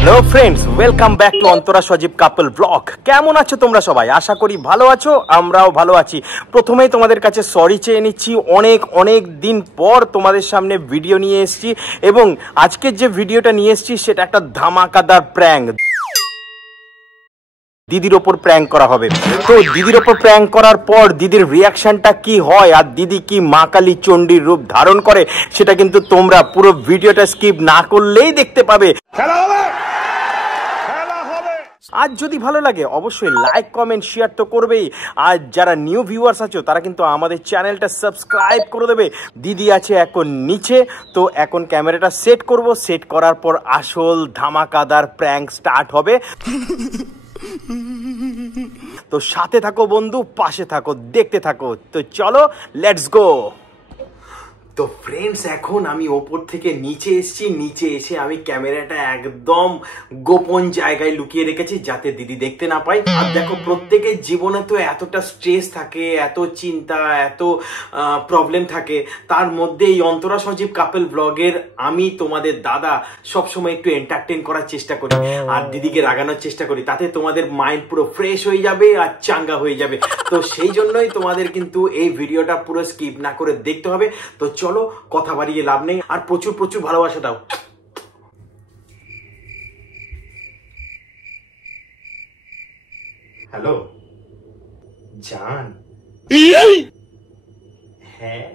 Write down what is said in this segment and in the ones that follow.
Hello friends, welcome back to Antara Sajib couple blog. কেমন আছো তোমরা সবাই? আশা করি ভালো আছো, আমরাও ভালো আছি। প্রথমেই তোমাদের কাছে সরি চেয়ে নিচ্ছি, অনেক দিন পর তোমাদের সামনে ভিডিও নিয়ে এসেছি এবং আজকের যে ভিডিওটা নিয়ে এসেছি সেটা একটা ধামাকাদার প্র্যাঙ্ক। দিদির ওপর প্র্যাঙ্ক করা হবে। তো দিদির ওপর প্র্যাঙ্ক করার পর দিদির রিয়াকশনটা কি হয় আর দিদি কি মা কালী চণ্ডীর রূপ ধারণ করে সেটা কিন্তু তোমরা পুরো ভিডিওটা স্কিপ না করলেই দেখতে পাবে। আজ যদি ভালো লাগে অবশ্যই লাইক কমেন্ট শেয়ার তো করবেই। আর যারা নিউ ভিউয়ার্স আছো তারা কিন্তু আমাদের চ্যানেলটা সাবস্ক্রাইব করে দেবে। দিদি আছে এখন নিচে, তো এখন ক্যামেরাটা সেট করব। সেট করার পর আসল ধামাকাদার প্র্যাঙ্ক স্টার্ট হবে। তো সাথে থাকো বন্ধু, পাশে থাকো, দেখতে থাকো। তো চলো, লেটস গো। তো ফ্রেন্ডস, এখন আমি ওপর থেকে নিচে এসেছি। নিচে এসে আমি ক্যামেরাটা একদম গোপন জায়গায় লুকিয়ে রেখেছি যাতে দিদি দেখতে না পায়। আর দেখো, প্রত্যেকের জীবনে তো এতটা স্ট্রেস থাকে, এত চিন্তা, এত প্রবলেম থাকে, তার মধ্যে এই অন্তরা সজীব কাপল ব্লগের আমি তোমাদের দাদা সবসময় একটু এন্টারটেন করার চেষ্টা করি আর দিদিকে রাগানোর চেষ্টা করি। তাতে তোমাদের মাইন্ড পুরো ফ্রেশ হয়ে যাবে আর চাঙ্গা হয়ে যাবে। তো সেই জন্যই তোমাদের কিন্তু এই ভিডিওটা পুরো স্কিপ না করে দেখতে হবে। তো চলো, কথা বাড়িয়ে লাভ নেই, আর প্রচুর ভালোবাসা দাও। হ্যালো জান, হ্যাঁ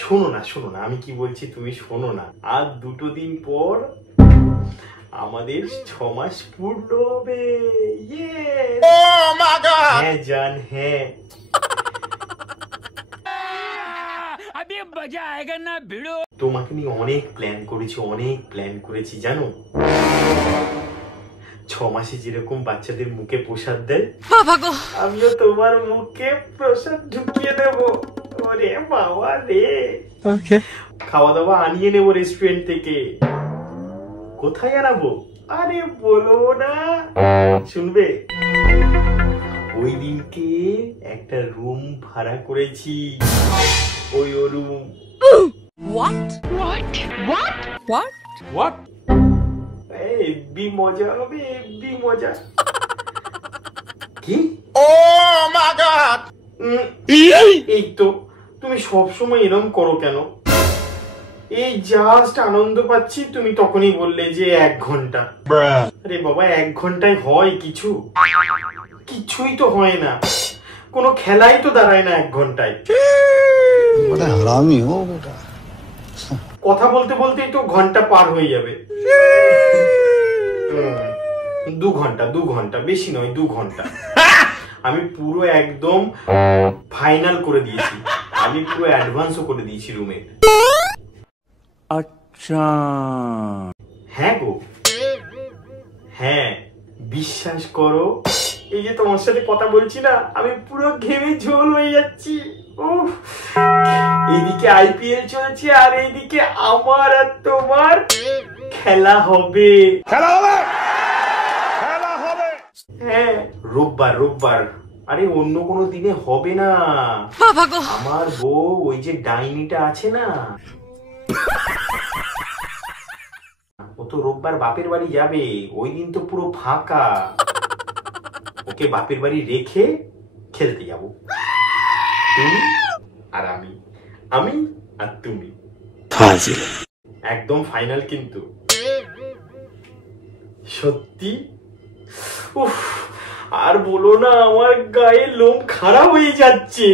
শোনো না, আমি কি বলছি তুমি শোনো না। আর দুটো দিন পর আমাদের 6 মাস পূর্ণ হবে। হ্যাঁ জান, হ্যাঁ। তোমাকে নিয়ে অনেক প্ল্যান করেছি জানো। 6 মাসে যেরকম বাচ্চাদের মুখে প্রসাদ দেয়, আমিও তোমার মুখে প্রসাদ ঢুকিয়ে দেবো। ওরে বাবা রে, খাওয়া দাওয়া আনিয়ে নেবো রেস্টুরেন্ট থেকে। কোথায় আনাবো? আরে বলো না, শুনবে? ওই দিনকে একটা রুম ভাড়া করেছি, ওই রুম। What? এবি মজা হবে, এবি মজা। কি? Oh my God! এই তো, তুমি সবসময় এরকম করো কেন? এই জাস্ট আনন্দ পাচ্ছি, তুমি তখনই বললে যে 1 ঘন্টা। আরে বাবা, 1 ঘন্টায় হয় কিছু? কিছুই তো হয় না, কোনো খেলাই তো দাঁড়ায় না 1 ঘন্টায়। কথা বলতে বলতেই তো ঘন্টা পার হয়ে যাবে। 2 ঘন্টা, বেশি নয়, 2 ঘন্টা। আমি পুরো একদম ফাইনাল করে দিয়েছি, আমি পুরো অ্যাডভান্সও করে দিয়েছি রুমে। আচ্ছা, হ্যাঁ গো, হ্যাঁ, বিশ্বাস করো, এই যে তোমার সাথে কথা বলছি না, আমি পুরো ঘেমে ঝোল হয়ে যাচ্ছি। এইদিকে আইপিএল চলছে আর এইদিকে আমার আর তোমার খেলা হবে। হ্যাঁ, রোববার। আরে অন্য কোনো দিনে হবে না। আমার বউ ওই যে ডাইনিটা আছে না, ও তো রোববার বাপের বাড়ি যাবে। ওই দিন তো পুরো ফাঁকা, ওকে বাপের বাড়ি রেখে খেলতে যাব। তুমি আর আমি আর তুমি, একদম ফাইনাল কিন্তু, সত্যি। উফ, আর বলো না, আমার গায়ে লোম খারাপ হয়ে যাচ্ছে।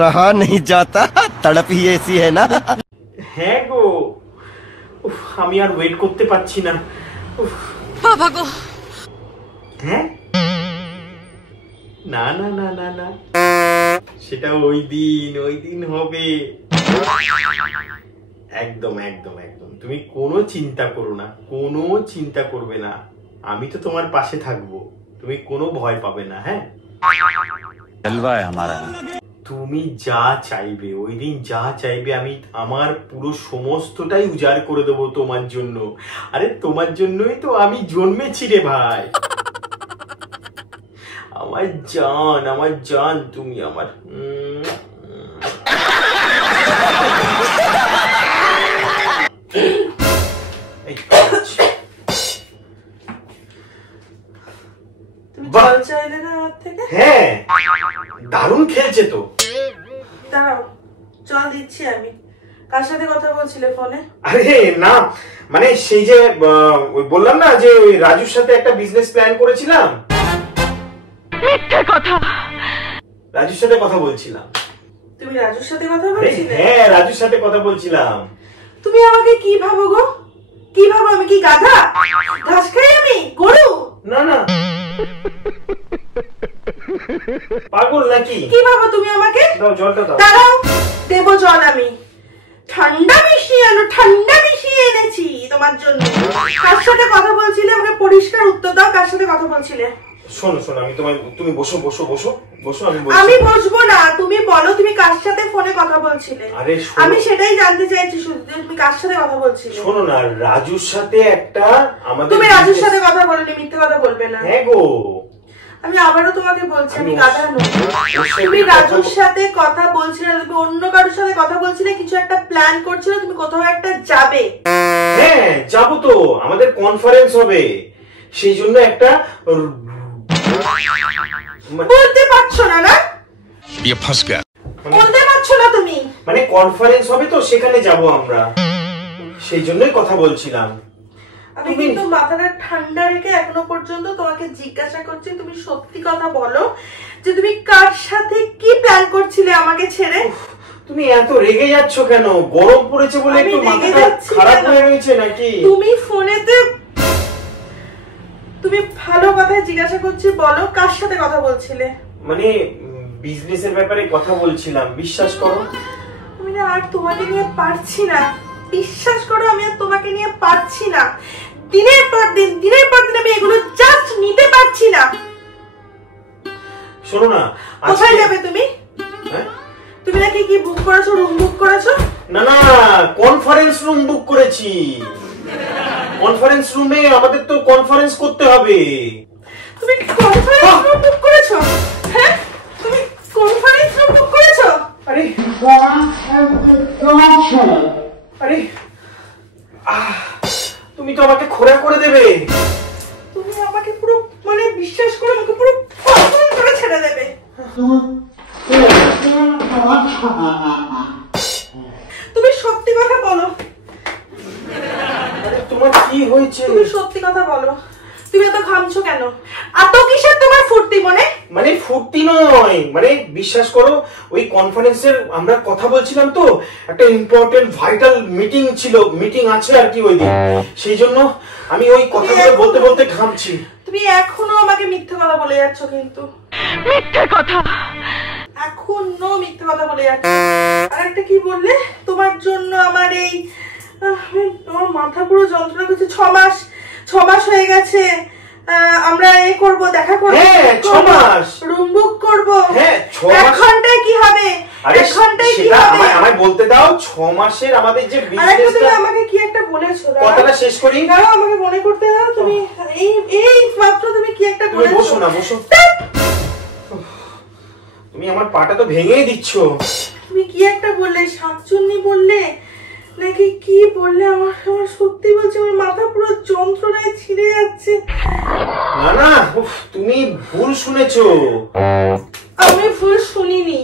রহা নেই যাতা, তড়প হি ऐसी है না। হ্যাঁ গো, আমি আর ওয়েট করতে পারছি না। হ্যাঁ, না, সেটা ওই দিন হবে। একদম, তুমি কোনো চিন্তা করো না, কোনো চিন্তা করবে না। আমি তো তোমার পাশে থাকবো, তুমি কোনো ভয় পাবে না। হ্যাঁ, তুমি যা চাইবে, ওই দিন যা চাইবে, আমি আমার পুরো সমস্তটাই উজাড় করে দেবো তোমার জন্য। আরে তোমার জন্যই তো আমি জন্মেছি রে ভাই। আমার জান, তুমি আমার। চল দিচ্ছি আমি। কার সাথে কথা বলছিলে ফোনে? আরে না, মানে সেই যে বললাম না যে ওই রাজুর সাথে একটা বিজনেস প্ল্যান করেছিলাম। মিথ্যে কথা। রাজুর সাথে কথা বলছিলাম। তুমি রাজুর সাথে কথা বলছিলে? হ্যাঁ, রাজুর সাথে কথা বলছিলাম। তুমি আমাকে কি ভাবো গো? কি ভাবো? আমি কি গাধা? ঘাস খাই আমি? গরু? না না, পাগল নাকি? কি ভাবো তুমি আমাকে? দাও জলটা দাও। দাঁড়াও, দেবো জল আমি। ঠান্ডা মিশিয়ে আনো, ঠান্ডা মিশিয়ে এনেছি তোমার জন্য। কার সাথে কথা বলছিলে আমাকে পরিষ্কার উত্তর দাও। কার সাথে কথা বলছিলে? শোনো শোনো, আমি তুমি বসো বসো বসো বসো, আমি বসবো না, তুমি বলো তুমি কার সাথে ফোনে কথা বলছিলে। আরে আমি সেটাই জানতে চাইছি শুধু, তুমি কার সাথে কথা বলছিলে। শোনো না, রাজুর সাথে একটা আমাদের। তুমি রাজুর সাথে কথা বলনি, মিথ্যে কথা বলবে না। হ্যাঁ গো, আমি আবারও তোমাকে বলছি আমি গাধা নই। তুমি রাজুর সাথে কথা বলছিলে, তুমি অন্য কারোর সাথে কথা বলছিলে, কিছু একটা প্ল্যান করছিলে, তুমি কোথাও একটা যাবে। হ্যাঁ যাবো তো, আমাদের কনফারেন্স হবে, সেই জন্য একটা বলতে পারছো না? না বলতে পারছো না তুমি? মানে কনফারেন্স হবে তো সেখানে যাব আমরা, সেই জন্যই কথা বলছিলাম। আমি কিন্তু মাথাটা ঠান্ডা রেখে এখনো পর্যন্ত তোমাকে জিজ্ঞাসা করছি, তুমি সত্যি কথা বলো যে তুমি কার সাথে কি প্ল্যান করছিলে আমাকে ছেড়ে। তুমি এত রেগে যাচ্ছ কেন? গরম পড়েছে বলে একটু মাথাটা খারাপ হয়ে গেছে নাকি? তুমি ফোনেতে তুমি ভালো কথা জিজ্ঞাসা করছি, বলো কার সাথে কথা বলছিলে। মানে বিজনেসের ব্যাপারে কথা বলছিলাম, বিশ্বাস করো। আমি না আর তোমাকে নিয়ে পারছি না, বিশ্বাস করো আমি আর তোমাকে নিয়ে পারছি না। দিনের পর দিন আমি এগুলো জাস্ট নিতে পারছি না। শোনো না, কোথায় যাবে তুমি? তুমি নাকি কি বুক করেছো, রুম বুক করেছো? না না, কনফারেন্স রুম বুক করেছি। কনফারেন্স রুমে আমাদের তো কনফারেন্স করতে হবে। তুমি কনফারেন্স রুম বুক করেছো? হ্যাঁ, তুমি কনফারেন্স রুম বুক করেছো? আরে আরে তুমি তো আমাকে খোঁড়া করে দেবে। তুমি আমাকে পুরো মানে বিশ্বাস করে আমাকে পুরো পাগল করে ছেড়ে দেবে। তুমি সত্যি কথা বলো। আরে তোমার কি হয়েছে? তুমি সত্যি কথা বলো, তুমি এত ঘামছো কেন? এত কিসের তোমার ফুর্তি মনে? মানে ফুর্তি নয়, মানে বিশ্বাস করো, ওই কনফারেন্সের আমরা কথা বলছিলাম তো, একটা ইম্পর্টেন্ট ভাইটাল মিটিং ছিল, মিটিং আছে আর কি ওই দিন, সেই জন্য আমি ওই কথাগুলো বলতে বলতে ঘামছি। তুমি এখনো আমাকে মিথ্যে কথা বলে যাচ্ছ, কিন্তু মিথ্যে কথা, এখনো মিথ্যে কথা বলে যাচ্ছ। আর একটা কি বললে, তোমার জন্য আমার এই আমার মাথা পুরো যন্ত্রণা করছে। 6 মাস হয়ে গেছে, আমরা এ করব, দেখা করব, 6 মাস রুম বুক করব। 1 ঘন্টায় কি হবে? 1 ঘন্টায় কি হবে? আমায় বলতে দাও। 6 মাসের আমাদের যে বিজনেসটা। তুমি আমাকে কি একটা বলেছো, কথাটা শেষ করি। দাঁড়াও, আমাকে মনে করতে দাও। তুমি এই মাত্র তুমি কি একটা বলেছো। বসো না, বসো। তুমি আমার পাটা তো ভেঙেই দিচ্ছ। তুমি কি একটা বললে, শাকচুন্নি বললে নাকি কি বললে? আমার সত্যি বলছি, আমার মাথা পুরো যন্ত্রণায় ছিঁড়ে যাচ্ছে। না না, তুমি ভুল শুনেছো। আমি ভুল শুনিনি,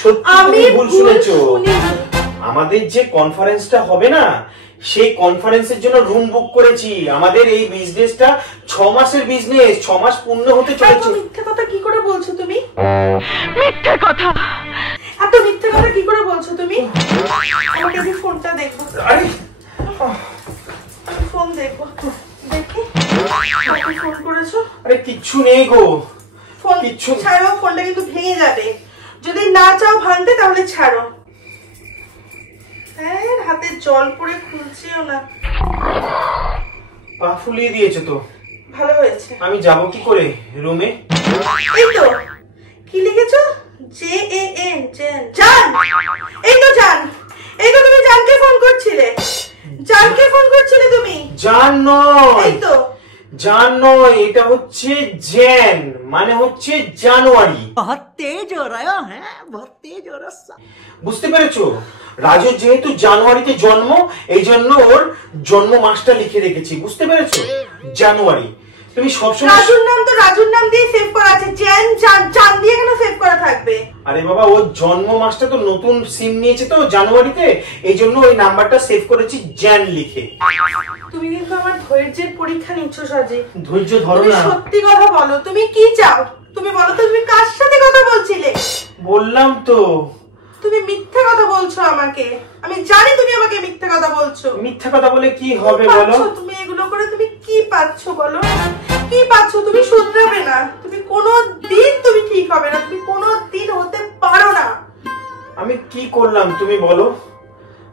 সত্যি ভুল শুনেছো। আমাদের যে কনফারেন্সটা হবে না, সেই কনফারেন্সের জন্য রুম বুক করেছি। আমাদের এই বিজনেসটা 6 মাসের বিজনেস, 6 মাস পূর্ণ হতে চলেছে। মিথ্যে কথা কি করে বলছো তুমি? মিথ্যে কথা, এত মিথ্যে কথা কি করে বলছো তুমি? আমাকে আমি ফোনটা দেখবো। আরে ফোন দেখবো, দেখি ফোন করেছো। আরে কিচ্ছু নেই গো, ফোন কিচ্ছু ছাড়ো, ফোনটা কিন্তু ভেঙে যাবে। যদি না চাও ভাঙতে তাহলে ছাড়ো। হ্যাঁ, হাতে জল পড়ে খুলছেও না। পা ফুলিয়ে দিয়েছো তো, ভালো হয়েছে। আমি যাব কি করে রুমে? এই তো কি লিখেছো, JAN, জান। এই তো জান, এই তো তুমি জানকে ফোন করছিলে। জানকে ফোন করছিলে তুমি? জান নয়, এই তো জান নয়, এটা হচ্ছে জ্যান, মানে হচ্ছে জানুয়ারি। बहुत तेज हो रहा है, बहुत तेज हो रहा। বুঝতে পেরেছো? রাজুর যেহেতু জানুয়ারিতে জন্ম, এই জন্য ওর জন্ম মাসটা লিখে রেখেছি। বুঝতে পেরেছো? জানুয়ারি। তুমি সবসময় রাজুর নাম তো রাজুর নাম দিয়ে সেভ করা আছে, জান জান জান দিয়ে কেন সেভ আরে বাবা, ওর জন্ম মাসটা তো নতুন সিম নিয়েছে তো জানুয়ারিতে, এই জন্য ওই নাম্বারটা সেভ করেছি জ্যান লিখে। তুমি কিন্তু আমার ধৈর্যের পরীক্ষা নিচ্ছ সাজি। ধৈর্য ধরো না। সত্যি কথা বলো, তুমি কি চাও? তুমি বলো তো, তুমি কার সাথে কথা বলছিলে? বললাম তো। তুমি মিথ্যা কথা বলছো আমাকে। আমি জানি তুমি আমাকে মিথ্যা কথা বলছো। মিথ্যা কথা বলে কি হবে বলো? তুমি এগুলো করে তুমি কি পাচ্ছ বলো? কি পাচ্ছ? তুমি শুধরাবে না, তুমি কোনোদিন তুমি ঠিক হবে না, তুমি কোনোদিন হতে পারো না। আমি কি করলাম তুমি বলো?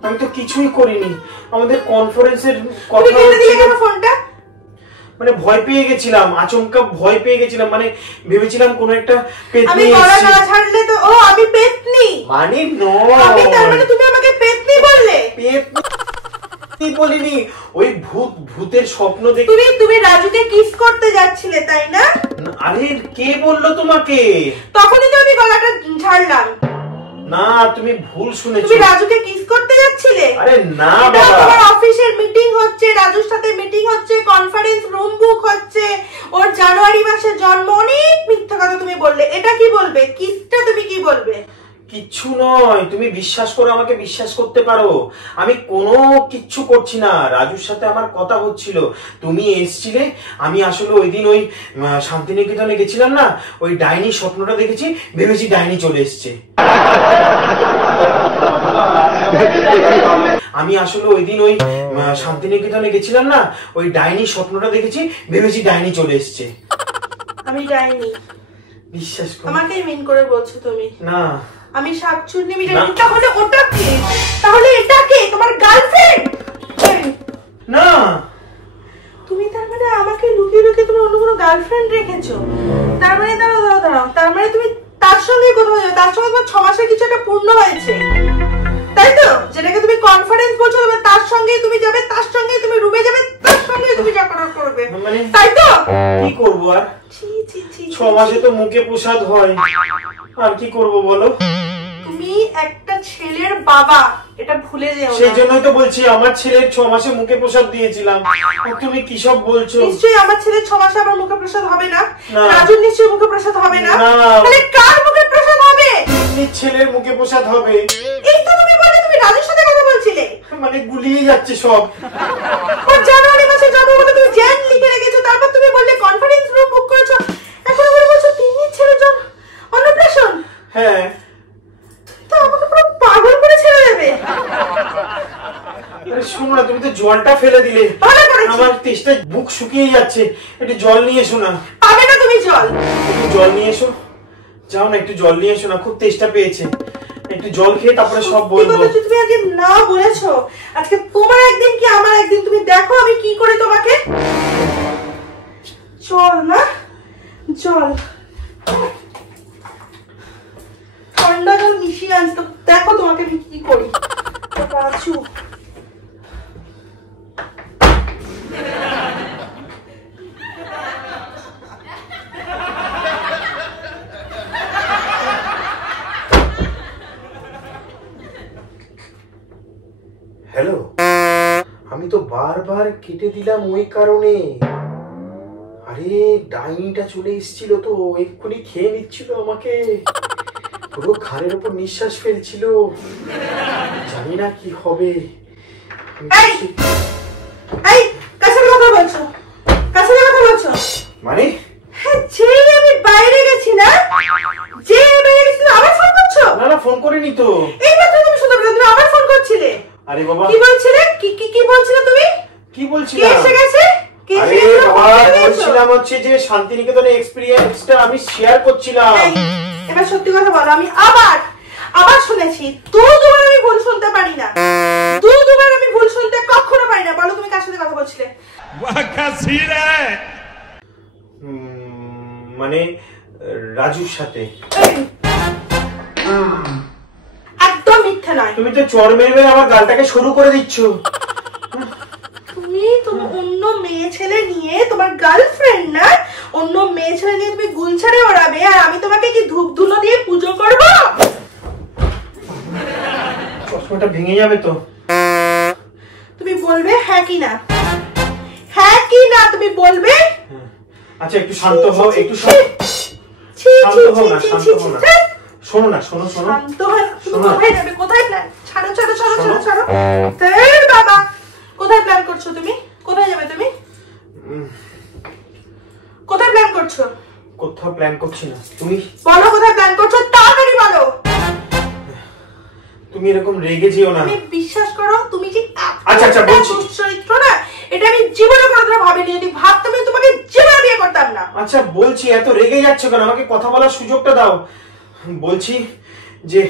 আমি তো কিছুই করিনি। আমাদের কনফারেন্সের কথা হচ্ছিল। ফোনটা মানে ভয় পেয়ে গেছিলাম, আচমকা ভয় পেয়ে গেছিলাম, মানে ভেবেছিলাম কোন একটা পেতনি। আমি গলা না ছাড়লে তো ও আমি পেতনি মানে নয়। আমি তার মানে তুমি আমাকে পেতনি বললে? পেতনি বলিনি, ওই ভূতের স্বপ্ন দেখে। তুমি রাজুকে কিস করতে যাচ্ছিলে তাই না? আরে কে বললো তোমাকে? তখনই তো আমি গলাটা ছাড়লাম। না, তুমি ভুল শুনেছো। তুমি রাজুকে কিস করতে যাচ্ছিলে? আরে না বাবা, তোমার অফিসের মিটিং হচ্ছে, রাজুর সাথে মিটিং হচ্ছে, কনফারেন্স রুম বুক হচ্ছে, ওর জানুয়ারি মাসে জন্ম, অনেক মিথ্যা কথা তুমি বললে। এটা কি বলবে? কিসটা তুমি কি বলবে? কিচ্ছু নয়, তুমি বিশ্বাস করো, আমাকে বিশ্বাস করতে পারো। আমি কোনো কিচ্ছু করছি না। রাজুর সাথে আমার কথা হচ্ছিল, তুমি এসছিলে। আমি আসলে ওই দিন ওই শান্তিনিকেতনে গেছিলাম না, ওই ডাইনি স্বপ্নটা দেখেছি, ভেবেছি ডাইনি চলে এসছে। আমি আসলে ওই দিন ওই শান্তিনিকেতনে গেছিলাম না, ওই ডাইনি স্বপ্নটা দেখেছি, ভেবেছি ডাইনি চলে এসছে। আমি ডাইনি? বিশ্বাস করো। আমাকে মিন করে বলছো তুমি? না আমি শাকচুন্নি মিটানি। তাহলে ওটা কে? তাহলে এটা কে? তোমার গার্লফ্রেন্ড? না, তুমি তার মানে আমাকে লুকিয়ে লুকিয়ে তুমি অন্য কোনো গার্লফ্রেন্ড রেখেছো? তার মানে দাঁড়াও, তার মানে তুমি তার সঙ্গে কথা বলছো, তার সঙ্গে তোমার 6 মাসের কিছু একটা পূর্ণ হয়েছে, তাই তো? যেটাকে তুমি কনফারেন্স বলছো, তার সঙ্গেই তুমি যাবে, তার সঙ্গেই তুমি রুমে যাবে, তার সঙ্গেই তুমি যাপনা করবে, তাই তো? কি করবো আর? 6 মাসে তো মুখে প্রসাদ হয়, আর কি করব বলো? তুমি একটা ছেলের বাবা, এটা ভুলে যেও না। সেই জন্যই তো বলছি, আমার ছেলের 6 মাসে মুখে প্রসাদ দিয়েছিলাম। তুমি কি সব বলছো? নিশ্চয়ই আমার ছেলের 6 মাসে আমার মুখে প্রসাদ হবে না। রাজুর নিশ্চয়ই মুখে প্রসাদ হবে না। তাহলে কার মুখে প্রসাদ হবে? নিজ ছেলের মুখে প্রসাদ হবে। এই তো তুমি বলে তুমি রাজুর সাথে কথা বলছিলে। মানে গুলিয়ে যাচ্ছে সব। ওর জানুয়ারি মাসে জন্ম বলে তুমি জ্যান লিখে রেখেছো, তারপর তুমি বললে কনফারেন্স রুম বুক করেছো, এখন আবার বলছো তিন্নির ছেলের জন্য অন্নপ্রাশন। হ্যাঁ, তো আমাকে পুরো পাগল করে ছেড়ে দেবে। আরে শোনো না, তুমি তো জলটা ফেলে দিলে। আমার তেষ্টা বুক শুকিয়ে যাচ্ছে, একটু জল নিয়ে এসো না। পাবে না তুমি জল? একটু জল নিয়ে এসো, যাও না, একটু জল নিয়ে এসো না, খুব তেষ্টা পেয়েছে। একটু জল খেয়ে তারপরে সব বলবো। তুমি আজকে না বলেছো, আজকে তোমার একদিন কি আমার একদিন, তুমি দেখো আমি কি করে তোমাকে। জল না, জল, ঠান্ডা জল মিশিয়ে আনতো, দেখো তোমাকে আমি কি করি। বাঁচু হ্যালো, আমি তো বারবার কেটে দিলাম ওই কারণে। আরে ডাইনিটা চলে এসেছিল তো, এক্ষুনি খেয়ে নিচ্ছিল আমাকে, পুরো ঘাড়ের উপর নিঃশ্বাস ফেলছিল। জানি না কি হবে। মানে যেই আমি বাইরে গেছি না, যে বাইরে গেছি আবার ফোন করছো? না, ফোন করিনি তো। এইমাত্র তুমি শুনতে পেলে, তুমি আবার ফোন করছিলে। আরে বাবা, কি বলছিলে? কি বলছিলে তুমি? কি বলছিলাম? কে এসে গেছে? আরে বাবা, বলছিলাম হচ্ছে যে শান্তিনিকেতনের এক্সপেরিয়েন্সটা আমি শেয়ার করছিলাম। এবার সত্যি কথা বলো, আমি আবার শুনেছি। দুবার আমি ভুল শুনতে পারি না, দুবার আমি ভুল শুনতে কখনো পারি না। বলো তুমি কার সাথে কথা বলছিলে? মানে রাজুর সাথে। একদম মিথ্যে নয়। তুমি তো চড় মেরে আমার গালটাকে সরু করে দিচ্ছ। তুমি অন্য মেয়ে ছেলে নিয়ে, তোমার গার্লফ্রেন্ড না, অন্য মেয়ে ছেলে নিয়ে তুমি গুলছাড়ে ওড়াবে, আর আমি তোমাকে কি ধূপ ধুনো দিয়ে পুজো করব? চশমাটা ভেঙে যাবে তো। তুমি বলবে হ্যাঁ কি না, হ্যাঁ কি না তুমি বলবে। আচ্ছা একটু শান্ত হও, একটু শান্ত হও না, শোনো না, শোনো শোনো শান্ত হয়ে কোথায় যাবে? কোথায় প্ল্যান? ছাড়ো ছাড়ো ছাড়ো ছাড়ো ছাড়ো। এই বাবা, কোথায় প্ল্যান করছো তুমি? কোথায় যাবে তুমি? কোথায় প্ল্যান করছো? কোথাও প্ল্যান করছি না। তুমি বলো কোথায় প্ল্যান করছো, তাড়াতাড়ি বলো। তুমি এরকম রেগে যেও না। তুমি বিশ্বাস করো, তুমি যে আচ্ছা আচ্ছা বলছি। চরিত্র না, এটা আমি জীবনে কোনোদিনও ভাবিনি। যদি ভাবতাম আমি তোমাকে জীবনে বিয়ে করতাম না। আচ্ছা বলছি, এত রেগে যাচ্ছ কেন? আমাকে কথা বলার সুযোগটা দাও। বলছি যে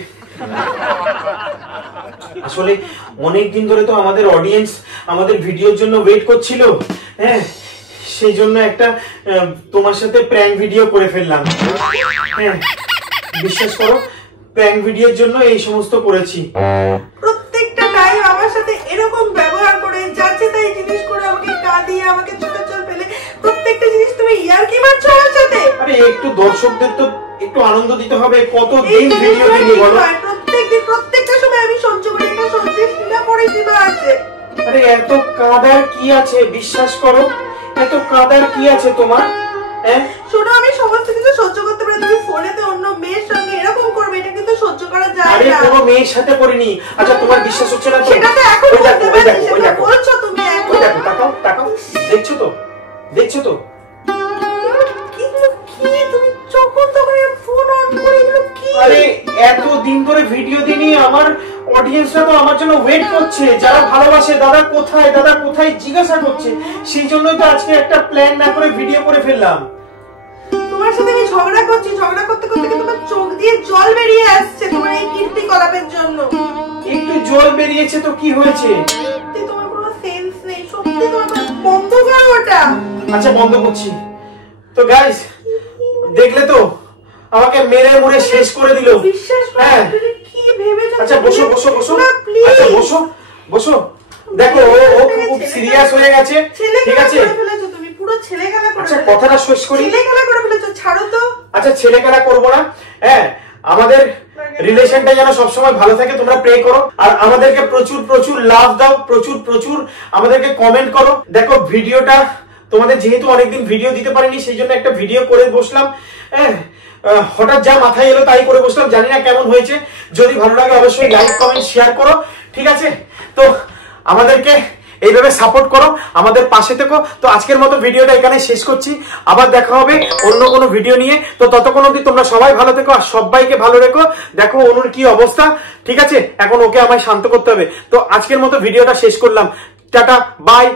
আসলে অনেকদিন ধরে তো আমাদের অডিয়েন্স আমাদের ভিডিওর জন্য ওয়েট করছিল। হ্যাঁ, সেই জন্য একটা তোমার সাথে প্র্যাঙ্ক ভিডিও করে ফেললাম। হ্যাঁ, বিশ্বাস করো, প্র্যাঙ্ক ভিডিওর জন্য এই সমস্ত করেছি। প্রত্যেকটা টাইম আমার সাথে এরকম ব্যবহার করে, যাচ্ছে তাই জিনিস করে, আমাকে কাঁদিয়ে, আমাকে চোখে চোখ ফেলে, প্রত্যেকটা জিনিস তুমি ইয়ার্কি মারছো আমার সাথে। আরে একটু দর্শকদের তো একটু আনন্দ দিতে হবে। কতদিন ভিডিও দিলি বলো? প্রত্যেকদিন প্রত্যেকটা সময় আমি সহ্য করি, এটা সহ্য সীমা পরিসীমা আছে। আরে এত কাঁদার কি আছে? বিশ্বাস করো, এত কাঁদার কি আছে তোমার? হ্যাঁ শোনো, আমি সমস্ত কিছু সহ্য করতে পারি, তুমি ফোনেতে অন্য মেয়ের সঙ্গে এরকম করবে, এটা কিন্তু সহ্য করা যায় না। আরে কোনো মেয়ের সাথে করিনি। আচ্ছা তোমার বিশ্বাস হচ্ছে না তো? সেটা তো এখন ওই দেখো, ওই দেখো, ওই দেখো, বলছো তুমি এখন। ওই দেখো, তাকাও তাকাও, দেখছো তো? দেখছো তো? তুমি যখন তখন ফোন অন করে এগুলো কি? আরে এত দিন ধরে ভিডিও দিনি, আমার অডিয়েন্সরা তো আমার জন্য ওয়েট করছে। যারা ভালোবাসে, দাদা কোথায়, দাদা কোথায় জিজ্ঞাসা করছে। সেই জন্যই তো আজকে একটা প্ল্যান না করে ভিডিও করে ফেললাম। তোমার সাথে আমি ঝগড়া করছি, ঝগড়া করতে করতে কি তোমার চোখ দিয়ে জল বেরিয়ে আসছে তোমার এই কীর্তিকলাপের জন্য। একটু জল বেরিয়েছে তো কি হয়েছে? সত্যি তোমার কোনো সেন্স নেই, সত্যি তোমার বন্ধ করো ওটা। আচ্ছা বন্ধ করছি। তো গাইস দেখলে তো, আমাকে মেরে মুড়ে শেষ করে দিল। বিশ্বাস করো, হ্যাঁ। তুমি কি ভেবেছো? আচ্ছা বসো বসো বসো। না প্লিজ। আচ্ছা বসো বসো। দেখো ও খুব সিরিয়াস হয়ে গেছে। ঠিক আছে, তুমি পুরো ছেলেখেলা করে আচ্ছা কথাটা শেষ করি। ছেলেখেলা করে ফেলেছো, ছাড়ো তো। আচ্ছা ছেলেখেলা করবো না। হ্যাঁ, আমাদের রিলেশনটা যেন সবসময় ভালো থাকে, তোমরা প্রে করো। আর আমাদেরকে প্রচুর প্রচুর লাভ দাও, প্রচুর প্রচুর আমাদেরকে কমেন্ট করো। দেখো ভিডিওটা তোমাদের যেহেতু অনেকদিন ভিডিও দিতে পারিনি, সেই জন্য একটা ভিডিও করে বসলাম। হ্যাঁ, হঠাৎ যা মাথায় এলো তাই করে বসলাম। জানি না কেমন হয়েছে। যদি ভালো লাগে অবশ্যই লাইক কমেন্ট শেয়ার করো। ঠিক আছে, তো আমাদেরকে এইভাবে সাপোর্ট করো, আমাদের পাশে থেকো। তো আজকের মতো ভিডিওটা এখানে শেষ করছি। আবার দেখা হবে অন্য কোনো ভিডিও নিয়ে। তো ততক্ষণ অবধি তোমরা সবাই ভালো থেকো আর সবাইকে ভালো রেখো। দেখো অনুর কি অবস্থা। ঠিক আছে, এখন ওকে আমায় শান্ত করতে হবে। তো আজকের মতো ভিডিওটা শেষ করলাম। Tata bye.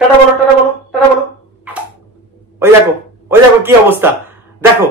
টাটা বলো, টাটা বলো, টাটা বলো। ওই দেখো, ওই দেখো কি অবস্থা, দেখো।